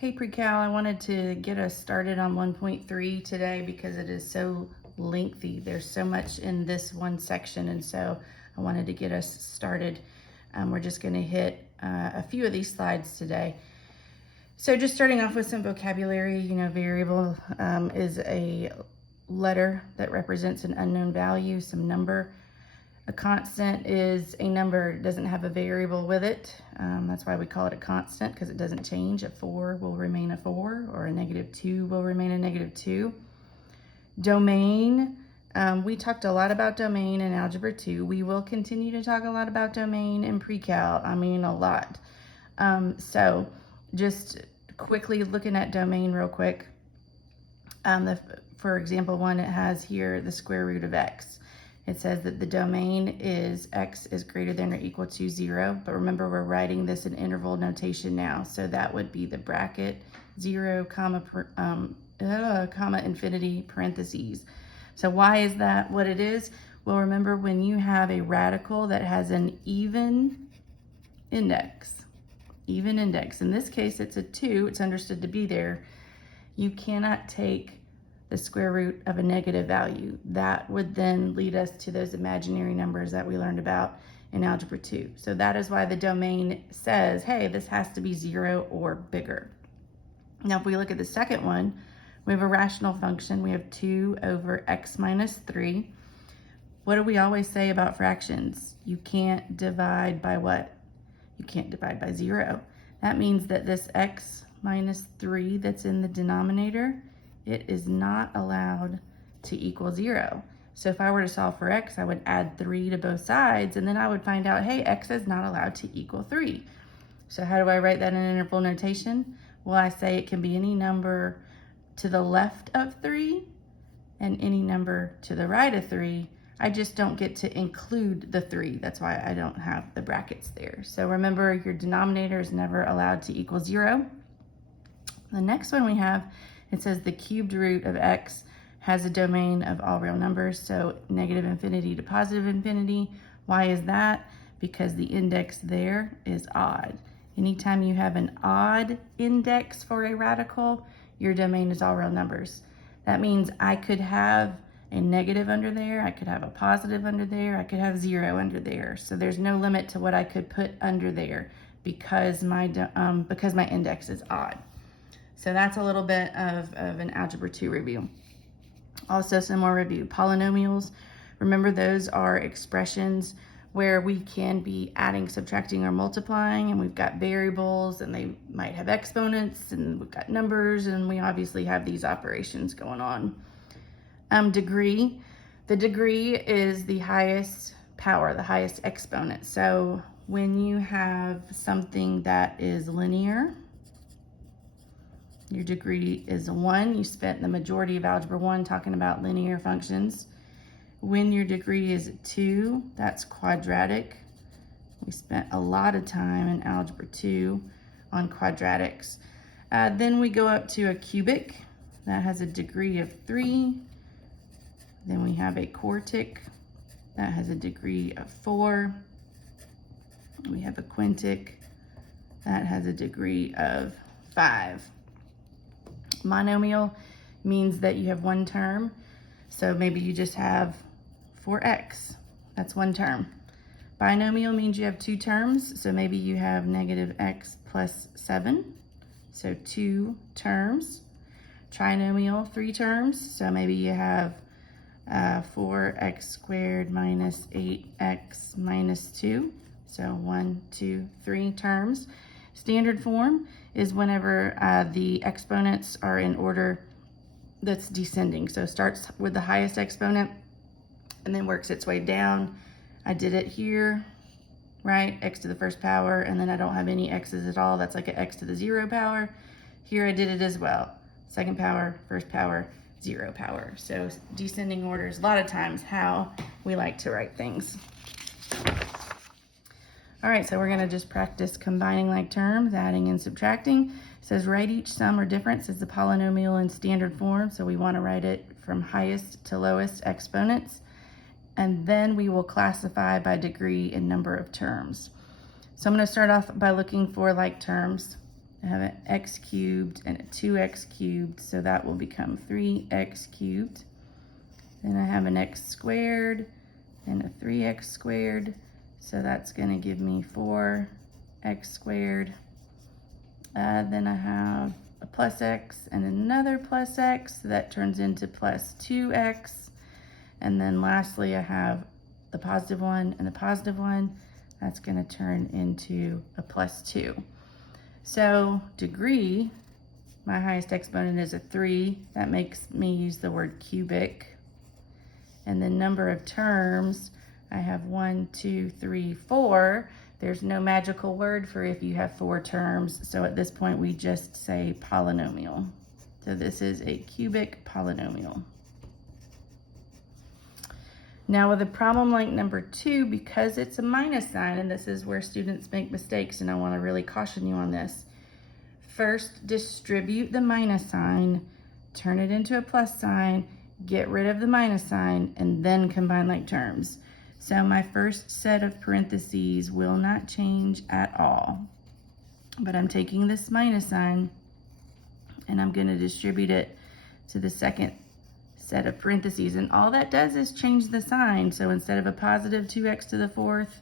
Hey Precal, I wanted to get us started on 1.3 today because it is so lengthy. There's so much in this one section, and so I wanted to get us started. We're just going to hit a few of these slides today. So just starting off with some vocabulary, variable is a letter that represents an unknown value, some number. A constant is a number, doesn't have a variable with it. That's why we call it a constant, because it doesn't change. A 4 will remain a 4, or a -2 will remain a -2. Domain, we talked a lot about domain in Algebra 2. We will continue to talk a lot about domain in Pre-Cal. I mean, a lot. So just quickly looking at domain real quick. For example 1, it has here the square root of x. It says that the domain is x is greater than or equal to 0, but remember we're writing this in interval notation now, so that would be the bracket 0, comma, infinity, parentheses. So why is that what it is? Well, remember when you have a radical that has an even index, in this case it's a 2, it's understood to be there, you cannot take the square root of a negative value. That would then lead us to those imaginary numbers that we learned about in Algebra 2. So that is why the domain says, hey, this has to be 0 or bigger. Now, if we look at the second one, we have a rational function. We have 2 over x minus 3. What do we always say about fractions? You can't divide by what? You can't divide by 0. That means that this x minus 3 that's in the denominator, it is not allowed to equal 0. So if I were to solve for x, I would add 3 to both sides, and then I would find out, hey, x is not allowed to equal 3. So how do I write that in interval notation? Well, I say it can be any number to the left of 3 and any number to the right of 3. I just don't get to include the 3. That's why I don't have the brackets there. So remember, your denominator is never allowed to equal 0. The next one we have, it says the cubed root of x has a domain of all real numbers, so negative infinity to positive infinity. Why is that? Because the index there is odd. Anytime you have an odd index for a radical, your domain is all real numbers. That means I could have a negative under there, I could have a positive under there, I could have 0 under there. So there's no limit to what I could put under there because my index is odd. So that's a little bit of an Algebra 2 review. Also, some more review. Polynomials, remember those are expressions where we can be adding, subtracting, or multiplying, and we've got variables, and they might have exponents, and we've got numbers, and we obviously have these operations going on. Degree, the degree is the highest power, the highest exponent. So when you have something that is linear, your degree is 1. You spent the majority of Algebra 1 talking about linear functions. When your degree is 2, that's quadratic. We spent a lot of time in Algebra 2 on quadratics. Then we go up to a cubic. That has a degree of 3. Then we have a quartic. That has a degree of 4. We have a quintic. That has a degree of 5. Monomial means that you have one term. So maybe you just have 4x. That's one term. Binomial means you have 2 terms. So maybe you have negative x plus 7. So 2 terms. Trinomial, 3 terms. So maybe you have 4x squared minus 8x minus 2. So 1, 2, 3 terms. Standard form is whenever the exponents are in order that's descending. So starts with the highest exponent and then works its way down. I did it here, right? X to the first power, and then I don't have any x's at all. That's like an x to the 0 power. Here I did it as well. Second power, first power, 0 power. So descending order is a lot of times how we like to write things. All right, so we're gonna just practice combining like terms, adding and subtracting. It says write each sum or difference as the polynomial in standard form. So we wanna write it from highest to lowest exponents. And then we will classify by degree and number of terms. So I'm gonna start off by looking for like terms. I have an x cubed and a 2x cubed, so that will become 3x cubed. Then I have an x squared and a 3x squared, so that's going to give me 4x squared. Then I have a plus x and another plus x, so that turns into plus 2x. And then lastly, I have the positive one and the positive one. That's going to turn into a plus 2. So degree, my highest exponent is a 3. That makes me use the word cubic. And the number of terms, I have 1, 2, 3, 4. There's no magical word for if you have 4 terms. So at this point, we just say polynomial. So this is a cubic polynomial. Now with a problem like number 2, because it's a minus sign, and this is where students make mistakes, and I want to really caution you on this. First, distribute the minus sign, turn it into a plus sign, get rid of the minus sign, and then combine like terms. So my first set of parentheses will not change at all. But I'm taking this minus sign, and I'm going to distribute it to the second set of parentheses, and all that does is change the sign. So instead of a positive 2x to the 4th,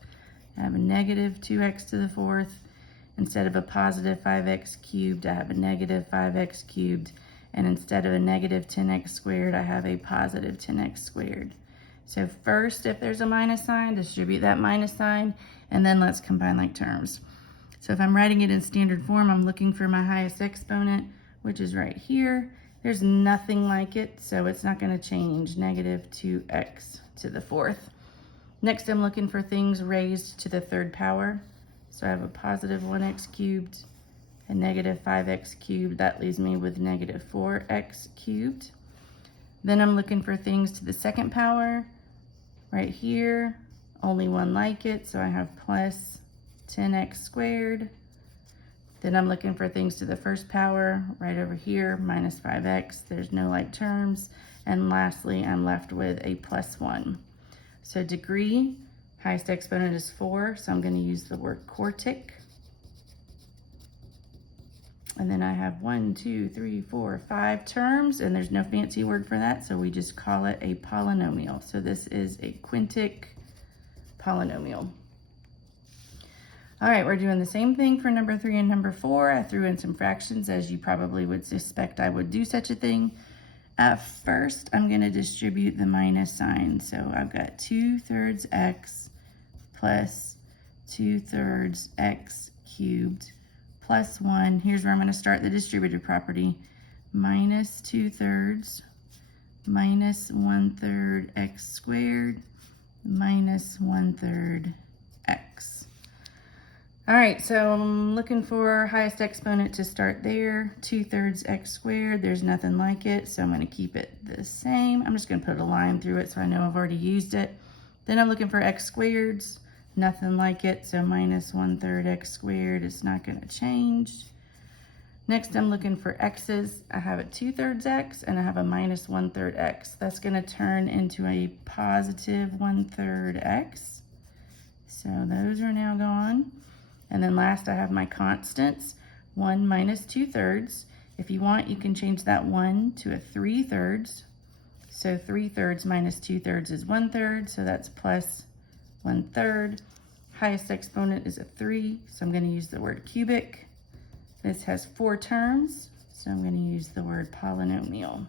I have a negative 2x to the 4th. Instead of a positive 5x cubed, I have a negative 5x cubed. And instead of a negative 10x squared, I have a positive 10x squared. So first, if there's a minus sign, distribute that minus sign, and then let's combine like terms. So if I'm writing it in standard form, I'm looking for my highest exponent, which is right here. There's nothing like it, so it's not going to change. Negative 2x to the 4th. Next, I'm looking for things raised to the 3rd power. So I have a positive 1x cubed, a negative 5x cubed. That leaves me with negative 4x cubed. Then I'm looking for things to the 2nd power. Right here, only one like it, so I have plus 10x squared. Then I'm looking for things to the 1st power, right over here, minus 5x. There's no like terms. And lastly, I'm left with a plus 1. So degree, highest exponent is 4, so I'm going to use the word quartic. And then I have 1, 2, 3, 4, 5 terms, and there's no fancy word for that, so we just call it a polynomial. So this is a quintic polynomial. All right, we're doing the same thing for number 3 and number 4. I threw in some fractions, as you probably would suspect I would do such a thing. First, I'm going to distribute the minus sign. So I've got 2/3 x plus 2/3 x cubed plus 1. Here's where I'm going to start the distributive property. Minus 2/3 minus 1/3 x squared minus 1/3 x. All right, so I'm looking for highest exponent to start there. 2/3 x squared, there's nothing like it, so I'm going to keep it the same. I'm just going to put a line through it so I know I've already used it. Then I'm looking for x squareds, nothing like it, so minus 1/3 x squared is not going to change. Next, I'm looking for x's. I have a 2/3 x and I have a minus 1/3 x. That's going to turn into a positive 1/3 x. So those are now gone. And then last I have my constants, 1 minus 2/3. If you want, you can change that 1 to a 3/3. So 3/3 minus 2/3 is 1/3, so that's plus 1/3. Highest exponent is a 3, so I'm going to use the word cubic. This has 4 terms, so I'm going to use the word polynomial.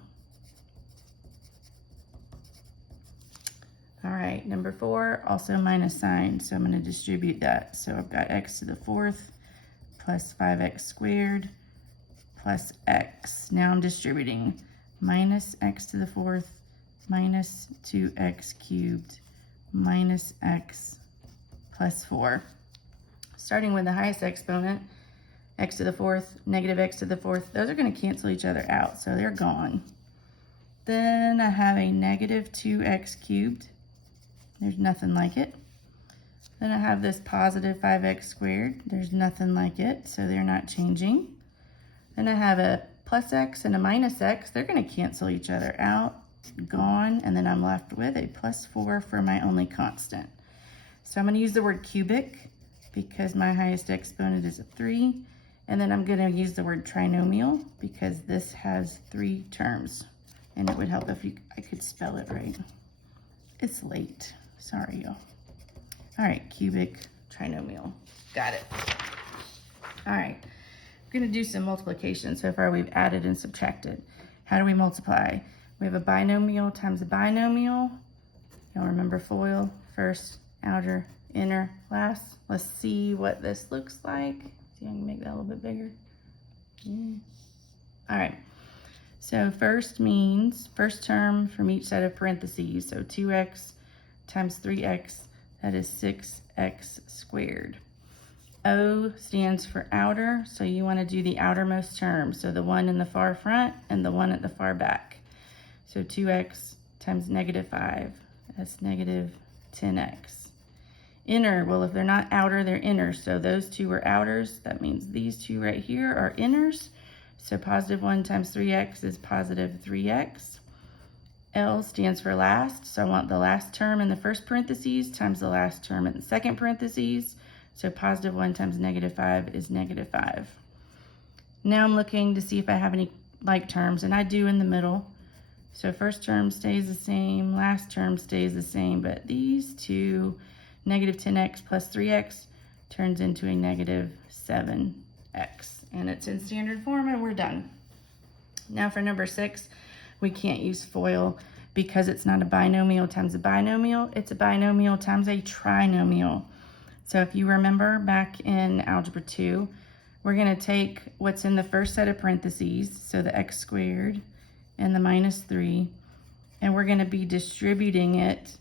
All right, number 4, also minus sign, so I'm going to distribute that. So I've got x to the 4th plus 5x squared plus x. Now I'm distributing minus x to the 4th minus 2x cubed minus x plus 4. Starting with the highest exponent, x to the 4th, negative x to the 4th, those are going to cancel each other out, so they're gone. Then I have a negative 2x cubed. There's nothing like it. Then I have this positive 5x squared. There's nothing like it, so they're not changing. Then I have a plus x and a minus x. They're going to cancel each other out, gone, and then I'm left with a plus 4 for my only constant. So I'm going to use the word cubic because my highest exponent is a 3, And then I'm going to use the word trinomial because this has 3 terms. And it would help if I could spell it right. It's late. Sorry, y'all. All right, cubic trinomial. Got it. All right, we're going to do some multiplication. So far we've added and subtracted. How do we multiply? We have a binomial times a binomial. Y'all remember FOIL, first, outer, inner, last. Let's see what this looks like. See if I can make that a little bit bigger. All right, so first means first term from each set of parentheses. So 2x times 3x, that is 6x squared. O stands for outer, so you want to do the outermost term. So the one in the far front and the one at the far back. So 2x times -5, that's negative 10x. Inner, well, if they're not outer, they're inner. So those two are outers. That means these two right here are inners. So +1 times 3x is +3x. L stands for last, so I want the last term in the first parentheses times the last term in the second parentheses. So +1 times -5 is -5. Now I'm looking to see if I have any like terms, and I do in the middle. So first term stays the same, last term stays the same, but these two, -10x plus 3x, turns into a -7x. And it's in standard form, and we're done. Now for number 6, we can't use FOIL because it's not a binomial times a binomial, it's a binomial times a trinomial. So if you remember back in Algebra 2, we're going to take what's in the first set of parentheses, so the x squared and the -3, and we're going to be distributing it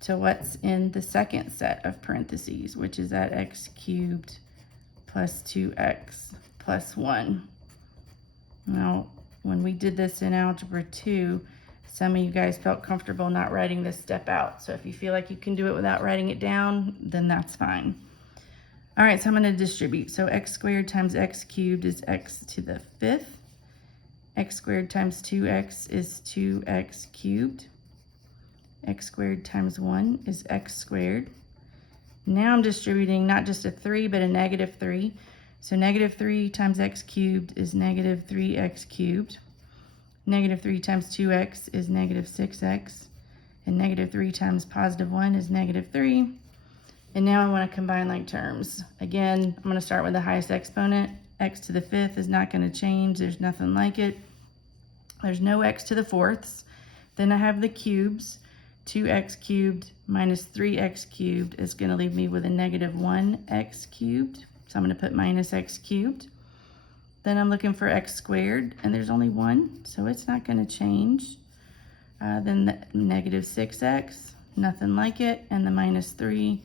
to what's in the second set of parentheses, which is that x cubed plus 2x plus 1. Now, when we did this in Algebra 2, some of you guys felt comfortable not writing this step out. So if you feel like you can do it without writing it down, then that's fine. All right, so I'm going to distribute. So x squared times x cubed is x to the 5th. X squared times 2x is 2x cubed. X squared times 1 is x squared. Now I'm distributing not just a 3, but a -3. So -3 times x cubed is -3x cubed. -3 times 2x is -6x. And -3 times +1 is -3. And now I want to combine like terms. Again, I'm going to start with the highest exponent. X to the 5th is not going to change. There's nothing like it. There's no x to the 4ths. Then I have the cubes. 2x cubed minus 3x cubed is going to leave me with a -1x cubed. So I'm going to put -x cubed. Then I'm looking for x squared, and there's only 1, so it's not going to change. Then the -6x, nothing like it, and the -3,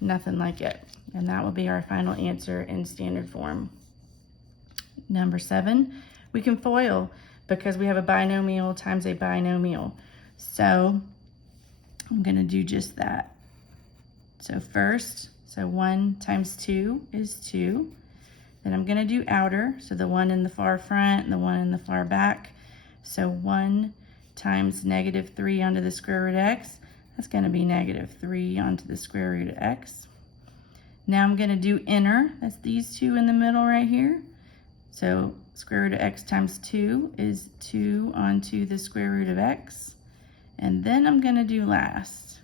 nothing like it. And that will be our final answer in standard form. Number 7, we can FOIL because we have a binomial times a binomial. So I'm going to do just that. So first, 1 times 2 is 2. Then I'm going to do outer, so the one in the far front and the one in the far back. So 1 times -3 onto the square root of x, that's going to be -3 onto the square root of x. Now I'm going to do inner, that's these two in the middle right here. So square root of x times 2 is 2 onto the square root of x. And then I'm going to do last.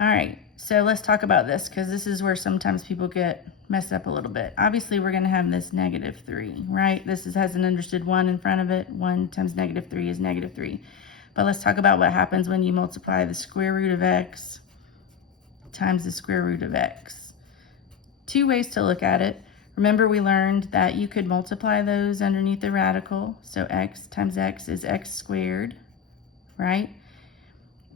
All right, so let's talk about this because this is where sometimes people get messed up a little bit. Obviously, we're going to have this -3, right? This has an understood 1 in front of it. 1 times -3 is -3. But let's talk about what happens when you multiply the square root of x times the square root of x. 2 ways to look at it. Remember, we learned that you could multiply those underneath the radical. So x times x is x squared, right?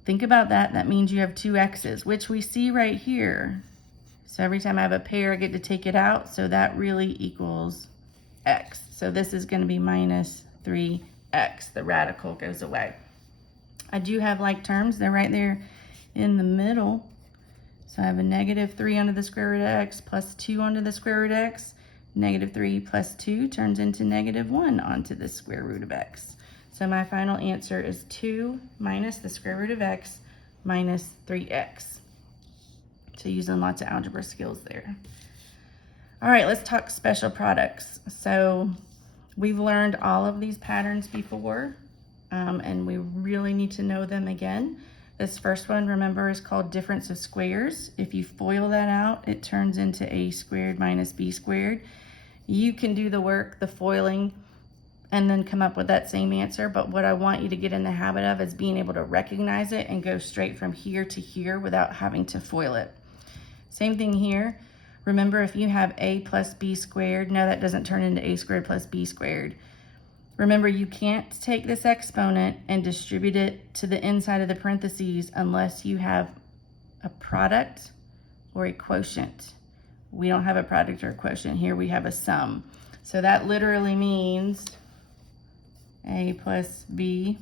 Think about that. That means you have 2 x's, which we see right here. So every time I have a pair, I get to take it out. So that really equals x. So this is going to be -3x. The radical goes away. I do have like terms. They're right there in the middle. So I have a -3 onto the square root of x plus 2 onto the square root of x. -3 plus 2 turns into -1 onto the square root of x. So my final answer is 2 minus the square root of x minus 3x. So using lots of algebra skills there. All right, let's talk special products. So we've learned all of these patterns before, and we really need to know them again. This first one, remember, is called difference of squares. If you FOIL that out, it turns into a squared minus b squared. You can do the work, the foiling, and then come up with that same answer. But what I want you to get in the habit of is being able to recognize it and go straight from here to here without having to FOIL it. Same thing here. Remember, if you have a plus b squared, no, that doesn't turn into a squared plus b squared. Remember, you can't take this exponent and distribute it to the inside of the parentheses unless you have a product or a quotient. We don't have a product or a quotient. Here we have a sum. So that literally means a plus b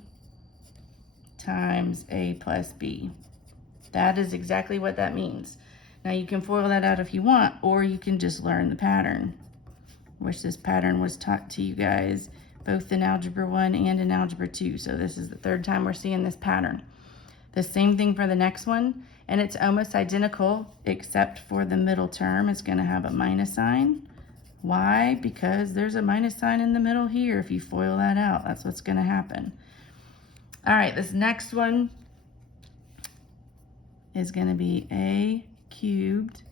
times a plus b. That is exactly what that means. Now you can FOIL that out if you want, or you can just learn the pattern, which this pattern was taught to you guys both in Algebra 1 and in Algebra 2. So this is the third time we're seeing this pattern. The same thing for the next one, and it's almost identical except for the middle term is going to have a minus sign. Why? Because there's a minus sign in the middle here. If you FOIL that out, that's what's going to happen. All right, this next one is going to be a cubed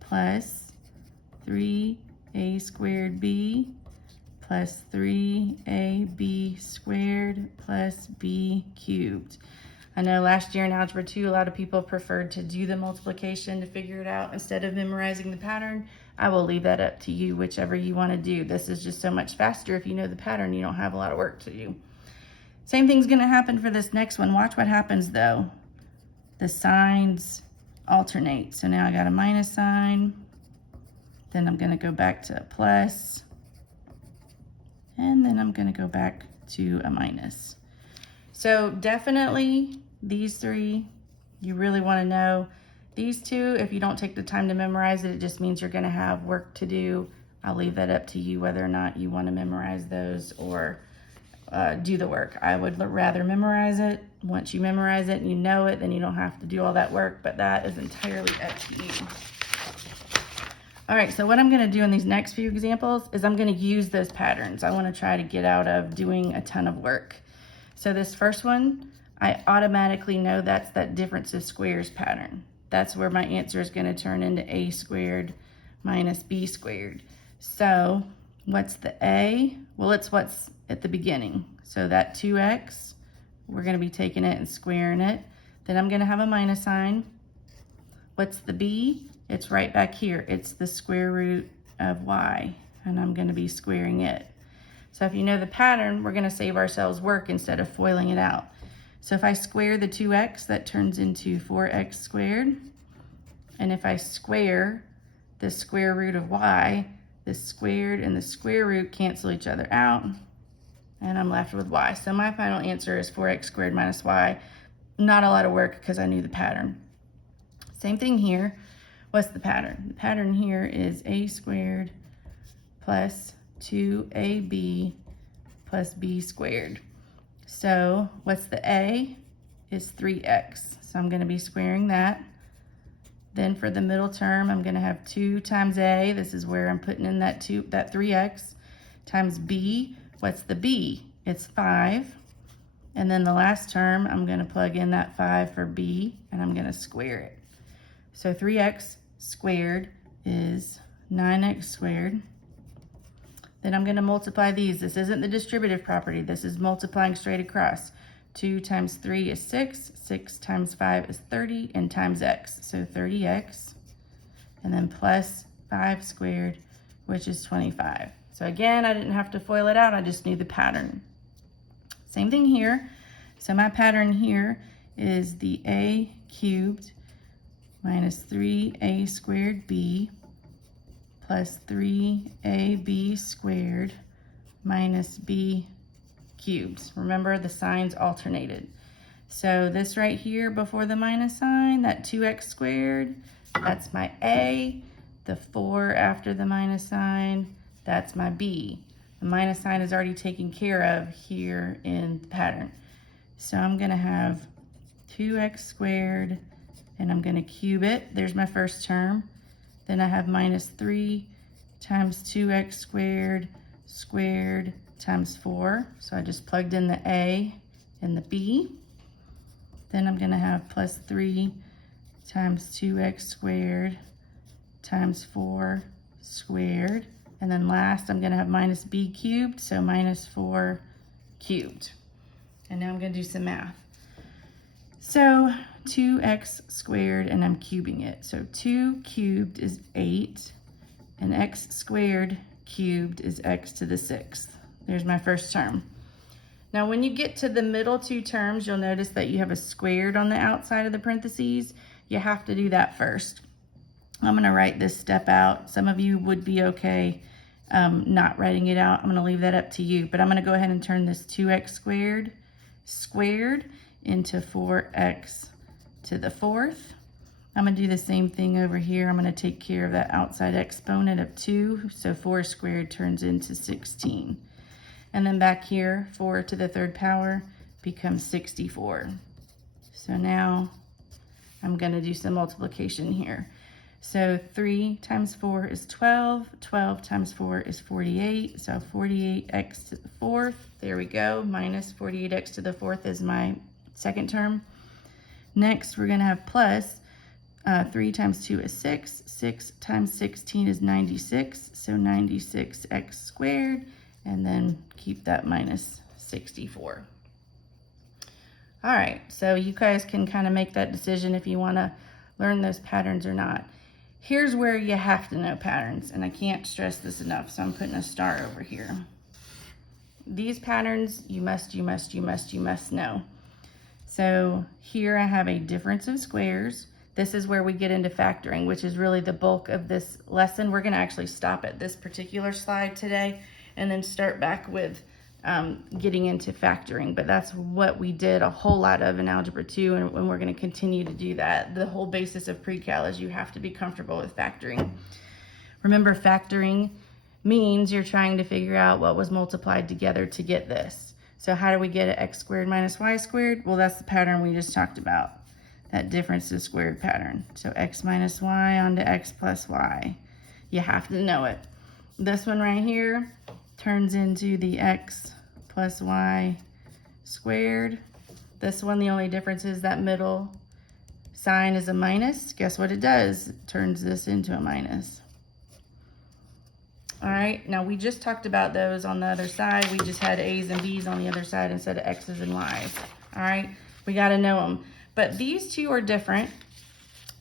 plus 3a squared b plus 3ab squared plus b cubed. I know last year in Algebra 2, a lot of people preferred to do the multiplication to figure it out instead of memorizing the pattern. I will leave that up to you, whichever you want to do. This is just so much faster. If you know the pattern, you don't have a lot of work to do. Same thing's going to happen for this next one. Watch what happens though. The signs alternate. So now I got a minus sign, then I'm going to go back to a plus, and then I'm going to go back to a minus. So definitely these three, you really want to know. These two, if you don't take the time to memorize it, it just means you're going to have work to do. I'll leave that up to you whether or not you want to memorize those or do the work. I would rather memorize it. Once you memorize it and you know it, then you don't have to do all that work, but that is entirely up to you. All right, so what I'm going to do in these next few examples is I'm going to use those patterns. I want to try to get out of doing a ton of work. So this first one, I automatically know that's that difference of squares pattern. That's where my answer is going to turn into a squared minus b squared. So what's the a? Well, it's what's at the beginning. So that 2x, we're going to be taking it and squaring it. Then I'm going to have a minus sign. What's the b? It's right back here. It's the square root of y, and I'm going to be squaring it. So if you know the pattern, we're going to save ourselves work instead of FOILing it out. So if I square the 2x, that turns into 4x squared. And if I square the square root of y, the squared and the square root cancel each other out, and I'm left with y. So my final answer is 4x squared minus y. Not a lot of work because I knew the pattern. Same thing here. What's the pattern? The pattern here is a squared plus 2ab plus b squared. So what's the a? Is 3x. So I'm going to be squaring that. Then for the middle term, I'm going to have 2 times a. This is where I'm putting in that 3x times b. What's the b? It's 5. And then the last term, I'm going to plug in that 5 for b, and I'm going to square it. So 3x squared is 9x squared. Then I'm going to multiply these. This isn't the distributive property. This is multiplying straight across. 2 times 3 is 6. 6 times 5 is 30, and times x. So 30x. And then plus 5 squared, which is 25. So again, I didn't have to FOIL it out. I just knew the pattern. Same thing here. So my pattern here is the a cubed minus 3a squared b plus 3ab squared minus b cubed. Remember, the signs alternated. So this right here before the minus sign, that 2x squared, that's my a. The 4 after the minus sign, that's my b. The minus sign is already taken care of here in the pattern. So I'm going to have 2x squared, and I'm going to cube it. There's my first term. Then I have minus 3 times 2x squared squared times 4. So I just plugged in the a and the b. Then I'm going to have plus 3 times 2x squared times 4 squared. And then last, I'm going to have minus b cubed, so minus 4 cubed. And now I'm going to do some math. So 2x squared, and I'm cubing it. So 2 cubed is 8, and x squared cubed is x to the 6th. There's my first term. Now when you get to the middle two terms, you'll notice that you have a squared on the outside of the parentheses. You have to do that first. I'm going to write this step out. Some of you would be okay not writing it out. I'm going to leave that up to you, but I'm going to go ahead and turn this 2x squared into 4x to the 4th. I'm going to do the same thing over here. I'm going to take care of that outside exponent of 2, so 4 squared turns into 16. And then back here, 4 to the 3rd power becomes 64. So now I'm going to do some multiplication here. So 3 times 4 is 12. 12 times 4 is 48. So 48x to the 4th. There we go. Minus 48x to the 4th is my second term. Next, we're going to have plus 3 times 2 is 6. 6 times 16 is 96. So 96x squared. And then keep that minus 64. All right, so you guys can kind of make that decision if you want to learn those patterns or not. Here's where you have to know patterns, and I can't stress this enough, so I'm putting a star over here. These patterns you must know. So here I have a difference of squares. This is where we get into factoring, which is really the bulk of this lesson. We're going to actually stop at this particular slide today and then start back with getting into factoring. But that's what we did a whole lot of in Algebra 2, and we're going to continue to do that. The whole basis of pre-cal is you have to be comfortable with factoring. Remember, factoring means you're trying to figure out what was multiplied together to get this. So how do we get an x squared minus y squared? Well, that's the pattern we just talked about, that difference of squared pattern. So x minus y onto x plus y. You have to know it. This one right here turns into the x plus y squared. This one, the only difference is that middle sign is a minus. Guess what it does? It turns this into a minus. All right, now we just talked about those on the other side. We just had a's and b's on the other side instead of x's and y's. All right, we got to know them. But these two are different.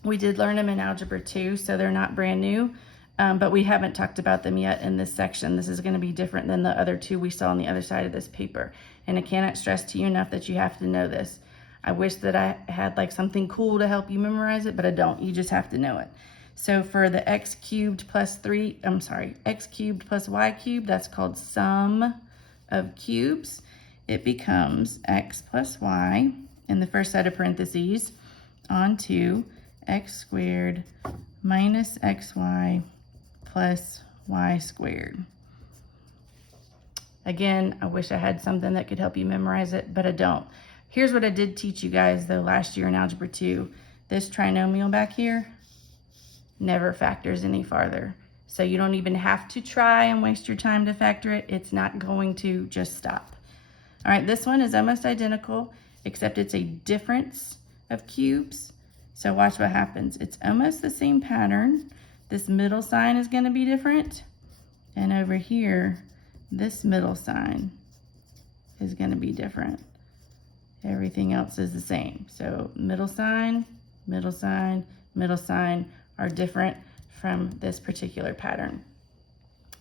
We did learn them in Algebra 2, so they're not brand new. But we haven't talked about them yet in this section. This is going to be different than the other two we saw on the other side of this paper. And I cannot stress to you enough that you have to know this. I wish that I had like something cool to help you memorize it, but I don't. You just have to know it. So for the x cubed plus y cubed, that's called sum of cubes. It becomes x plus y in the first set of parentheses onto x squared minus xy plus y squared. Again, I wish I had something that could help you memorize it, but I don't. Here's what I did teach you guys though last year in Algebra 2. This trinomial back here never factors any farther. So you don't even have to try and waste your time to factor it. It's not going to. Just stop. All right, this one is almost identical, except it's a difference of cubes. So watch what happens. It's almost the same pattern. This middle sign is going to be different. And over here, this middle sign is going to be different. Everything else is the same. So middle sign, middle sign, middle sign are different from this particular pattern.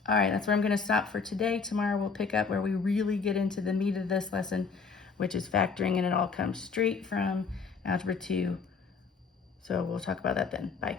All right, that's where I'm going to stop for today. Tomorrow we'll pick up where we really get into the meat of this lesson, which is factoring, and it all comes straight from Algebra 2. So we'll talk about that then. Bye.